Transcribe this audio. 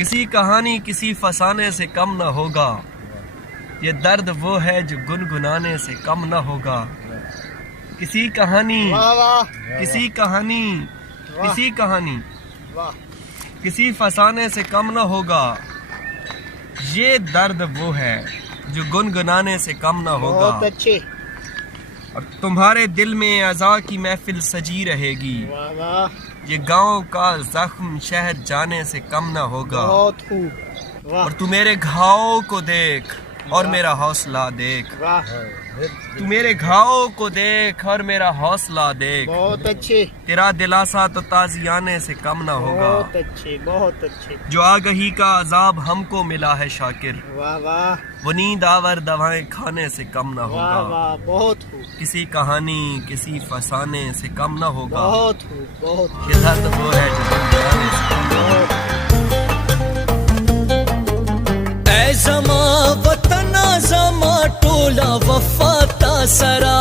کسی کہانی کسی فسانے سے کم نہ ہوگا، یہ درد وہ ہے جو گنگنانے سے کم نہ ہوگا۔ کسی کہانی کسی کہانی کسی کہانی کسی فسانے سے کم نہ ہوگا، یہ درد وہ ہے جو گنگنانے سے کم نہ ہوگا۔ بہت اچھے۔ اور تمہارے دل میں عزا کی محفل سجی رہے گی، یہ گاؤں کا زخم شہر جانے سے کم نہ ہوگا۔ بہت خوب۔ اور تو میرے گھاؤں کو دیکھ اور میرا حوصلہ دیکھ، تو میرے گھاؤں کو دیکھ اور میرا حوصلہ دیکھ، بہت اچھے۔ تیرا دلاسا تو تازیانے سے کم نہ ہوگا۔ بہت اچھے، بہت اچھے۔ جو آگہی کا عذاب ہم کو ملا ہے شاکر، واہ واہ وہ نیند آور دوائیں کھانے سے کم نہ واہ ہوگا۔ واہ، بہت خوب، کسی کہانی کسی فسانے سے کم نہ ہوگا، بہت خوب، بہت خوب۔ یہ درد وہ ہے جو گنگنانے سے کم نہ ہوگا۔ اے زما وطن زما ٹولا وفا تا سرا